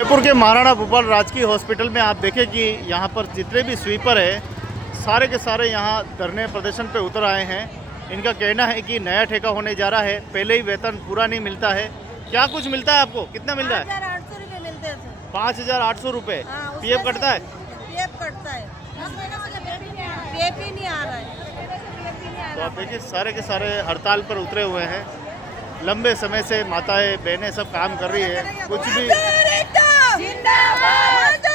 जयपुर के महाराणा भूपाल राजकीय हॉस्पिटल में आप देखें कि यहाँ पर जितने भी स्वीपर है सारे के सारे यहाँ धरने प्रदर्शन पे उतर आए हैं। इनका कहना है कि नया ठेका होने जा रहा है, पहले ही वेतन पूरा नहीं मिलता है। क्या कुछ मिलता है आपको? कितना मिल रहा है? 5,800 रुपये मिलते हैं। 5,800 रुपये। पीएफ कटता है? पीएफ कटता है, पीएफ ही नहीं आ रहा है। तो आप देखिए सारे के सारे हड़ताल पर उतरे हुए हैं। लंबे समय से माताएं बहनें सब काम कर रही है। कुछ भी जिंदाबाद,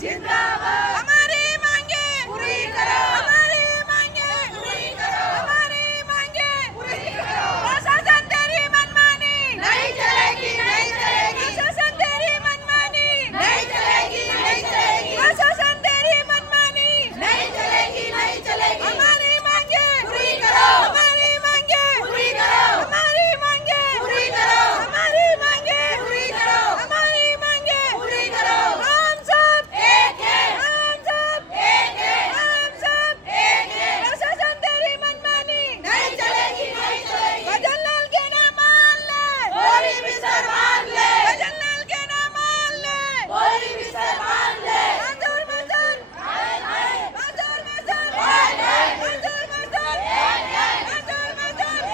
जिंदाबाद, हमारी मांगे पूरी करो, हमारी मांगे पूरी करो, हमारी मांगे पूरी करो। प्रशासन तेरी मनमानी नहीं चलेगी, नहीं चलेगी। प्रशासन तेरी मनमानी नहीं चलेगी, नहीं चलेगी। प्रशासन तेरी मनमानी नहीं चलेगी, नहीं चलेगी। हमारी मांगे पूरी करो, हमारी मांगे पूरी करो, हमारी मांगे पूरी करो, हमारी मांगे पूरी करो, हमारी मांगे पूरी करो। हम सब एक हैं, हम सब एक हैं, हम सब एक हैं। प्रशासन तेरी मनमानी नहीं चलेगी, नहीं चलेगी। भजन लाल के ना मान ले, बोरी बिस्तर मान ले। भजन लाल के ना मान ले, बोरी बिस्तर मान ले। मजदूर मजदूर, मजदूर मजदूर, मजदूर मजदूर, मजदूर मजदूर।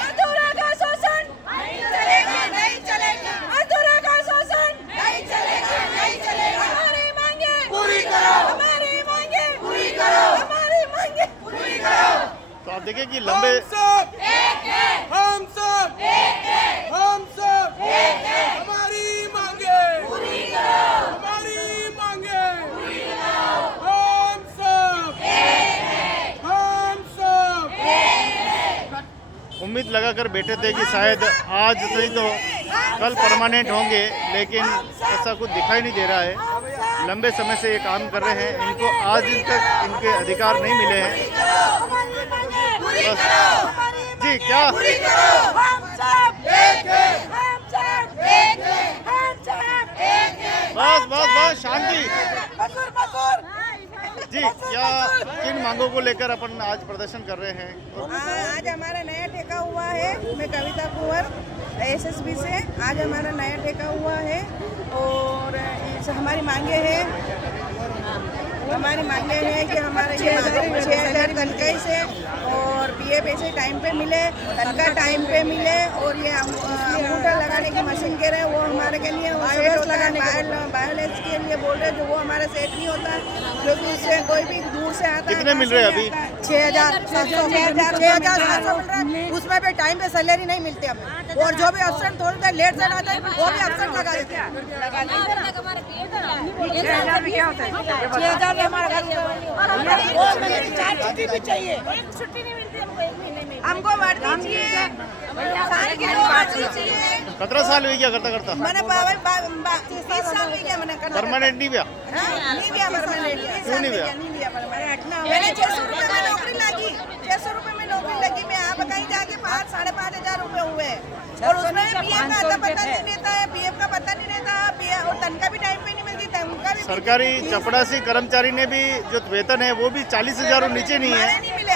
मजदूरों का शोषण नहीं चलेगा, नहीं चलेगा। मजदूरों का शोषण नहीं चलेगा, नहीं चलेगा। हमारी मांगे पूरी करो, हमारी मांगे पूरी करो, हमारी मांगे पूरी करो। तो आप देखिए कि लंबे सब एक है, हम सब एक है, हम सब एक है। हमारी मांगे पूरी करो, हमारी मांगे हम सब हम सब उम्मीद लगाकर बैठे थे कि शायद आज नहीं तो कल परमानेंट होंगे, लेकिन ऐसा कुछ दिखाई नहीं दे रहा है। लंबे समय से ये काम कर रहे हैं, इनको आज तक इनके अधिकार नहीं मिले हैं। बस जी क्या पूरी करो। हम सब एक है, हम सब एक है, हम सब एक है। बस बस बस शांति मजदूर मजदूर। जी। क्या किन मांगों को लेकर अपन आज प्रदर्शन कर रहे हैं? आज हमारा नया ठेका हुआ है। मैं कविता कुंवर एसएसबी से। आज हमारा नया ठेका हुआ है और हमारी मांगे हैं कि हमारे 6,000 तनख्वाही से और पीएफ ऐसे टाइम पे मिले, तनख्वाह टाइम पे मिले। और ये अंगूठा लगाने की मशीन कह रहे हैं वो हमारे के लिए बायोलेंस के लिए बोल रहे हैं, जो वो हमारे सेट नहीं होता है, क्योंकि उससे कोई भी दूर से आता है। कितने मिल रहे हैं अभी? 6,700 मिल रहा है। उसमें भी टाइम पे सैलरी नहीं मिलती हमें, और जो भी अफसर थोड़ी देर लेट से आता है वो भी अफसर लगा देते हैं। 6,000 हमारा छुट्टी भी चाहिए, छुट्टी नहीं मिलती हमको, एक महीने में। हमको वर्दी चाहिए, साल की 2 वर्दी चाहिए। 17 साल हुई क्या करता करता? मैंने 30 साल भी क्या मैंने करना परमानेंट नहीं हुआ? नहीं दिया परमानेंट। क्यों नहीं दिया? नहीं दिया परमानेंट। मैंने 600 रुपये में नौकरी लगी, 600 रुपये में नौकरी लगी। मैं यहाँ कहीं जाके 5,500 रुपये हुए, और उसमें पीएफ का आता पता नहीं रहता है, पीएफ का पता नहीं रहता, और तनख्वाह भी टाइम पे नहीं मिलती, तनख्वाह भी सरकारी चपड़ासी कर्मचारी ने भी जो वेतन है वो भी 40,000 नीचे नहीं है। नहीं मिले।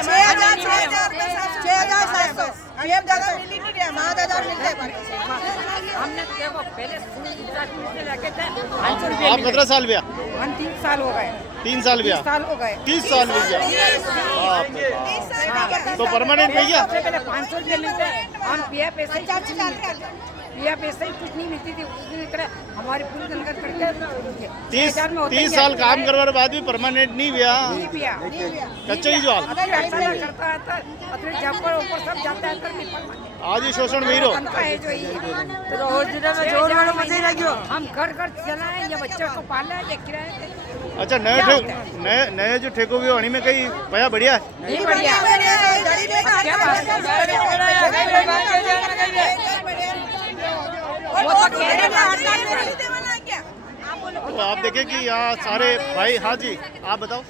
6,700 पीएफ ज्यादा मिल ही नहीं रहा, 7,000 मिलते हैं। हमने देखो पहले लगे थे आप 17 साल हुआ? 3 साल हो गए, 3 साल हुआ? 3 साल हो गए। 30 साल हुई क्या? बाप रे बाप। तो परमानेंट नहीं गया? पहले 500 रुपये मिलते हम पीएफ ऐसे ही कुछ नहीं पीएफ ऐसे ही कुछ नहीं मिलती थी। उस दिन तरह हमारी पूरी तनख्वाह करके 30 साल काम करने के बाद भी परमानेंट नहीं हुआ। नहीं पिया कच्चे ही जो हाल। करता है अपने जब पर ऊपर सब जाता है तो नहीं परमानेंट। आज ही शोषण वही रहो। तनख्वाह है जो ये हम घर घर चलाए, ये बच्चों को पाले, ये किराए दे। अच्छा नए जो ठेको हुए उन्हीं में कहीं पया बढ़िया है? नहीं बढ़िया क्या बात तो आप देखें कि यहाँ सारे भाई। हाँ जी आप बताओ।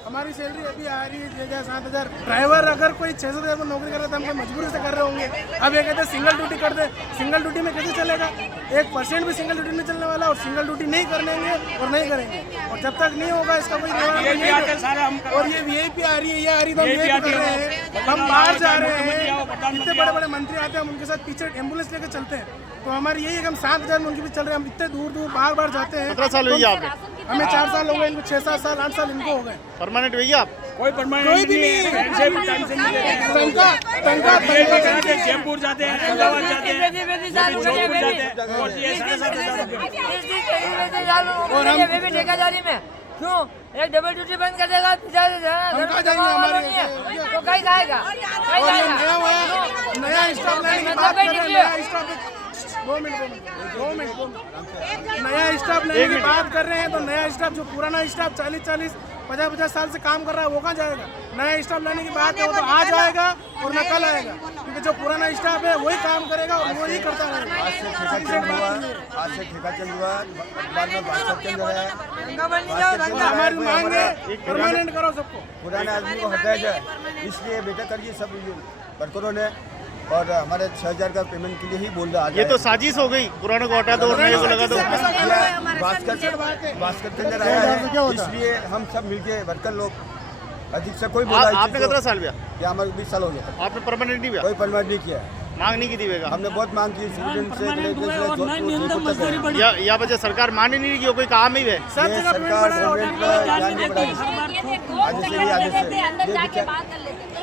हमारी सैलरी अभी आ रही है 6,000-7,000। ड्राइवर अगर कोई 600,000 में नौकरी कर रहा है तो हम कोई मजबूरी से कर रहे होंगे। अब ये कहते हैं सिंगल ड्यूटी कर दे, सिंगल ड्यूटी में कैसे चलेगा? 1% भी सिंगल ड्यूटी नहीं चलने वाला, और सिंगल ड्यूटी नहीं करने और नहीं करेंगे, और जब तक नहीं होगा इसका कोई और ये वीआईपी आ रही है, ये आ रही तो हम वीआईपी कर रहे हैं। हम बाहर जा रहे हैं, इतने बड़े बड़े मंत्री आते हैं, हम उनके साथ पीछे एम्बुलेंस लेकर चलते हैं। तो हमारी यही है कि हम 7,000 में उनकी भी चल रहे हैं। हम इतने दूर दूर बार बार जाते हैं। 17 साल हुई आपने? हमें 4 साल हो गए, इनको 6-7 साल 8 साल इनको हो गए। परमानेंट भैया आप? कोई भी नहीं। जयपुर जाते हैं, अहमदाबाद जाते हैं, जोधपुर जाते हैं, और ये 7,500 ठेकेदारी में क्यों एक डबल ड्यूटी बंद कर देगा? हम कहाँ जाएंगे? हमारे तो कहीं खाएगा नया स्टॉप लाने की बात कर रहे हैं। नया स्टॉप 2 मिनट नया स्टाफ लेने की बात कर रहे हैं, तो नया स्टाफ जो पुराना स्टाफ 40-40, 50-50 साल से काम कर रहा है वो कहाँ जाएगा? नया स्टाफ लेने की बात है, वो तो आज आएगा और न कल आएगा, क्योंकि जो पुराना स्टाफ है वही काम करेगा और वही करता रहेगा। आज से ठेका चल हुआ, बाद में बात चल रहा है। हमारी मांग है परमानेंट करो सबको, पुराने आदमी को हटाया जाए, इसलिए बेटा करिए सब वर्करों ने, और हमारे 6,000 का पेमेंट के लिए ही बोल रहा है। ये तो साजिश हो गई, पुराने को हटा दो और नए को लगा दो। भास्कर के अंदर आया है, इसलिए हम सब मिलके वर्कर लोग अधिक से कोई बोला। आपने कितना साल किया? या हमारे 20 साल हो गया। आपने परमानेंट नहीं किया? कोई परमानेंट नहीं किया, मांग नहीं की थी बेगा? हमने बहुत मांग की, या वजह सरकार मान ही नहीं रही, कोई काम ही है। सब जगह सरकार गवर्नमेंट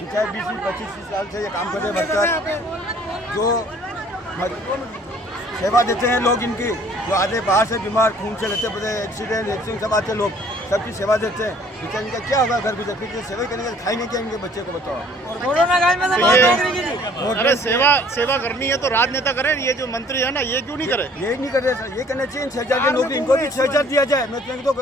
चाहे 20-25 साल से ये काम कर रहे वर्कर, जो सेवा देते हैं लोग इनकी, जो आधे बाहर से बीमार, खून से लेते पड़े, एक्सीडेंट सब आते लोग, सबकी सेवा देते हैं। बेचारे इनका क्या होगा घर गुजर के? सेवा करेंगे, खाएंगे क्या इनके बच्चे को? बताओ। अरे सेवा करनी है तो राजनेता करें, ये जो मंत्री है ना ये क्यों नहीं करे? ये नहीं कर रहे सर, ये करना चाहिए। 6,000 की नौकरी इनको भी 6,000 दिया जाए। मैं तो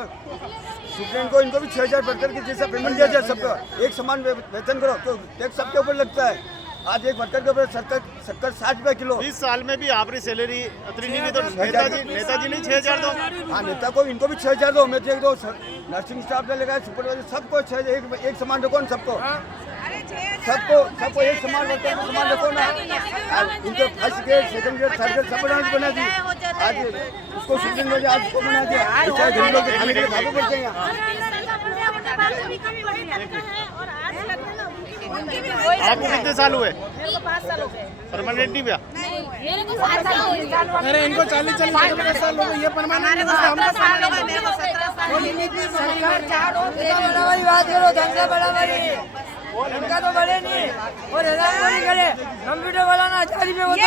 स्टूडेंट को इनको भी 6,000 वर्कर के जैसा पेमेंट दिया जाए, सबका एक समान वेतन करो, तो टैक्स सबके ऊपर लगता है। आज एक वर्कर के ऊपर 70 60 रुपये किलो। 20 साल में भी आपकी सैलरी उतनी नहीं, तो नेताजी नहीं 6,000 दो। हाँ, नेता को इनको भी 6,000 दो। मैं देख दो, नर्सिंग स्टाफ डलेगा, सुपरवाइजर, सबको 6,000 एक समान रखो ना, सबको एक समान वर्कर को समान रखो ना। इनको first grade, second grade, third grade सब बना दी। आज उसको सुप्रीम कोर्ट आज उसको बना दिया। गरीब लोग के खाने के लिए भागो पड़ते हैं यहाँ। आपको कितने साल हुए? 5 साल हो गए। परमानेंट नहीं भैया? मेरे को 7 साल हो गए। अरे इनको 40-50 साल हो गए, ये परमानेंट हमको 17 साल हो गए। सरकार 4 और बराबरी बात करो, धंधा बराबरी उनका तो बढ़े नहीं, और नहीं करे। कंप्यूटर वाला ना 1000 रुपये वो तो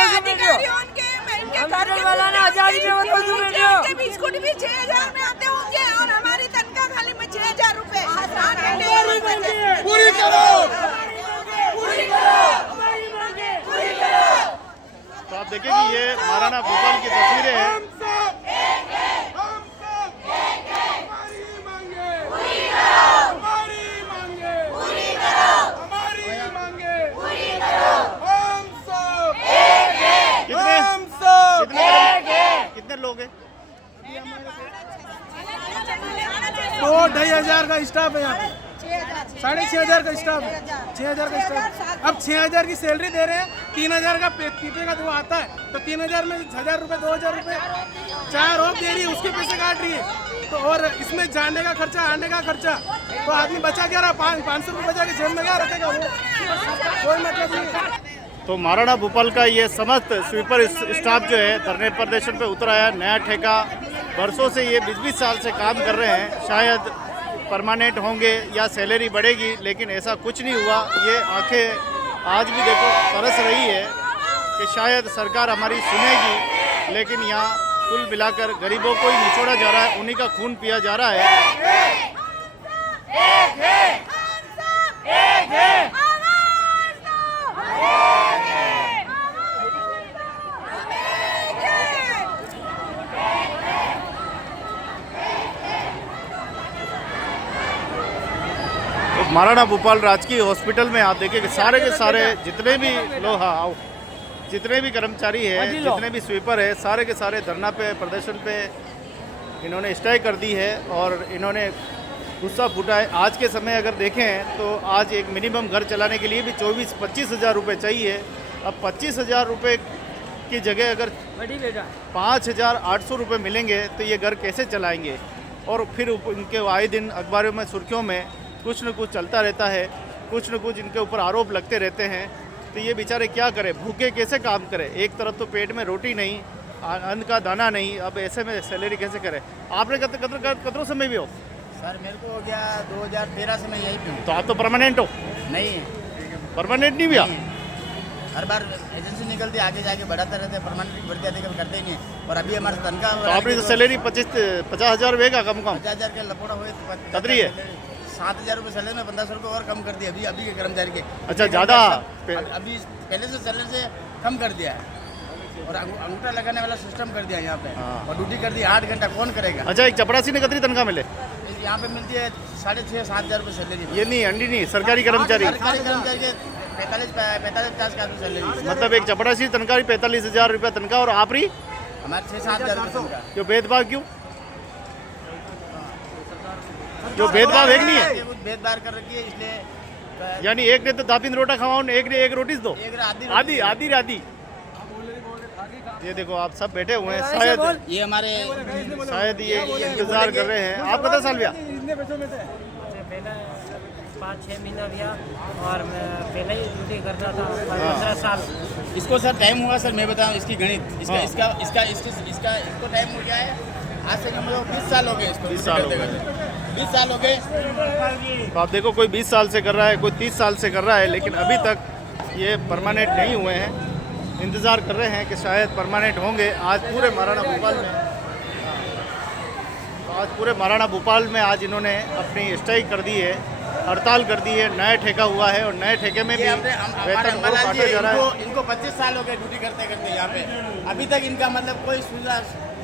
कंप्यूटर वाला ना 1000 रुपये वो तो बिस्कुट भी 6,000 में आते होंगे, और हमारी तनख्वाह खाली में 6,000 रुपए। पूरी करो। तो आप देखिए कि ये महाराणा भूपाल की तस्वीरें हैं। कितने लोग हैं? 2-2,500 का स्टाफ है यहाँ पे, 6,500 का स्टाफ है, 6,000 का स्टाफ। अब 6,000 की सैलरी दे रहे हैं, 3,000 का पीपे का वो आता है, तो 3,000 में 1,000 रुपये, 2,000 रुपये 4 और दे रही है, उसके पैसे काट रही है। तो और इसमें जाने का खर्चा, आने का खर्चा, तो आदमी बचा क्या रहा? 500 रुपये बचा के जेब में क्या रखेगा वो? कोई मतलब नहीं। तो महाराणा भूपाल का ये समस्त स्वीपर स्टाफ जो है धरने प्रदर्शन पे उतरा है। नया ठेका, बरसों से ये 20-20 साल से काम कर रहे हैं, शायद परमानेंट होंगे या सैलरी बढ़ेगी, लेकिन ऐसा कुछ नहीं हुआ। ये आंखें आज भी देखो तरस रही है कि शायद सरकार हमारी सुनेगी, लेकिन यहाँ कुल मिलाकर गरीबों को ही निचोड़ा जा रहा है, उन्हीं का खून पिया जा रहा है। महाराणा भूपाल राजकीय हॉस्पिटल में आप देखिए कि सारे के सारे जितने भी लोग, हाँ आओ, जितने भी कर्मचारी हैं, जितने भी स्वीपर है, सारे के सारे धरना पे, प्रदर्शन पे इन्होंने स्ट्राइक कर दी है। और इन्होंने गुस्सा फूटा है। आज के समय अगर देखें तो आज एक मिनिमम घर चलाने के लिए भी 24-25 हज़ार रुपये चाहिए। अब 25 हज़ार रुपये की जगह अगर 5,800 रुपये मिलेंगे तो ये घर कैसे चलाएंगे? और फिर इनके आए दिन अखबारों में सुर्खियों में कुछ न कुछ चलता रहता है, कुछ न कुछ इनके ऊपर आरोप लगते रहते हैं। तो ये बेचारे क्या करें, भूखे कैसे काम करें? एक तरफ तो पेट में रोटी नहीं, अन्न का दाना नहीं, अब ऐसे में सैलरी कैसे करें? आपने कतरों समय भी हो? सर मेरे को हो गया 2013 से मैं यही पे हूँ। तो आप तो परमानेंट हो? नहीं, परमानेंट नहीं भैया? हर बार एजेंसी निकलती आगे जाके बढ़ाते रहते हैं, परमानेंट बढ़ जाते कभी करते ही नहीं है। और अभी हमारा तनख्वाह तो आपकी तो सैलरी 50 हज़ार हुएगा कम कम? 50,000 के लपोड़ा हुए कतरी है? 7,000 रुपये सैलरी में 1500 रुपये और कम कर दिया अभी के कर्मचारी के। अच्छा, ज़्यादा? अभी पहले से सैलरी से कम कर दिया है और अंगूठा लगाने वाला सिस्टम कर दिया यहाँ पे। और ड्यूटी कर दी 8 घंटा, कौन करेगा? अच्छा, एक चपरासी ने कितनी तनख्वाह मिले? यहाँ पे मिलती है 6,500-7 हज़ार रुपये सैलरी। ये नहीं, अंडी नहीं, सरकारी कर्मचारी। सरकारी कर्मचारी के 45-50 का सैलरी। मतलब एक चपरासी तनख्वाह 45 हज़ार रुपये तनख्वाह और आप रही हमारे 6-7 हज़ार रुपये तनख्वाह। जो भेदभाव क्यों? जो भेदभाव एक नहीं है, कुछ भेदभाव कर रखी है इसलिए। यानी एक ने तो दापिन रोटा खवाओ, एक ने एक रोटी दो, आधी आधी आधी। ये देखो आप सब बैठे हुए हैं, शायद ये हमारे ये इंतजार कर रहे हैं। आप कितना साल भैया? पहले 5-6 महीना भैया और मैं पहले ही ड्यूटी करता था 15 साल। इसको सर टाइम हुआ सर, मैं बताऊं इसकी गणित इसको टाइम हो गया है आज से कम 20 साल हो गए इसको। 20 साल हो गए। 20 साल हो गए। तो आप देखो कोई 20 साल से कर रहा है, कोई 30 साल से कर रहा है, लेकिन अभी तक ये परमानेंट नहीं हुए हैं। इंतज़ार कर रहे हैं कि शायद परमानेंट होंगे। आज पूरे महाराणा भोपाल में आज इन्होंने अपनी स्ट्राइक कर दी है, हड़ताल कर दी है। नया ठेका हुआ है और नए ठेके में भी वेतन को काटा जा रहा है। इनको 25 साल हो गए ड्यूटी करते करते यहाँ पे, अभी तक इनका मतलब कोई सुविधा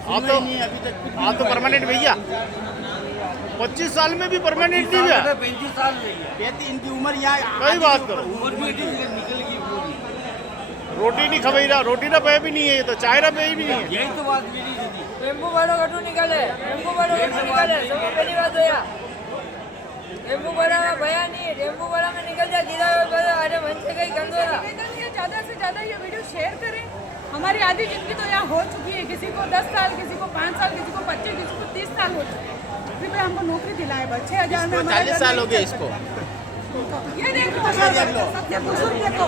नहीं है अभी तक। आप तो परमानेंट भैया 25 साल में भी परमानेंट नहीं भैया? 35 साल कहती इनकी उम्र यहाँ। कई बात करो, रोटी नहीं खवाई रहा, रोटी ना पे भी नहीं है, ये तो चाय ना पे भी नहीं है। यही तो बात मेरी। टेम्पो वालों का निकाले, टेम्पो वालों का निकाले, सब पहली बात होया। टेम्पो वाला भैया नहीं, टेम्पो वाला में निकल जाए सीधा, अरे मन से कहीं गंद हो रहा। ज़्यादा से ज़्यादा ये वीडियो शेयर करें। हमारी आधी जिंदगी तो यहाँ हो चुकी है, किसी को 10 साल, किसी को 5 साल, किसी को 25, किसी को 30 साल हो चुके हैं। फिर हमको नौकरी दिलाए, 6,000 में 40 साल हो गए इसको। ये देखो, देखो।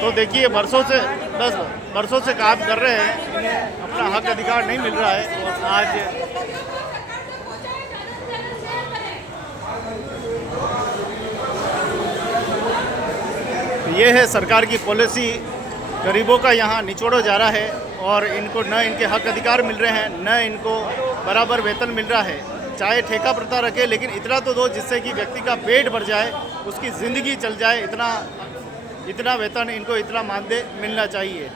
तो देखिए बरसों से 10 वर्षों से काम कर रहे हैं, इन्हें अपना हक अधिकार नहीं मिल रहा है। और आज ये है सरकार की पॉलिसी, गरीबों का यहाँ निचोड़ा जा रहा है और इनको न इनके हक अधिकार मिल रहे हैं, न इनको बराबर वेतन मिल रहा है। चाहे ठेका प्रथा रखे, लेकिन इतना तो दो जिससे कि व्यक्ति का पेट भर जाए, उसकी ज़िंदगी चल जाए। इतना वेतन इनको, इतना मानदेय मिलना चाहिए।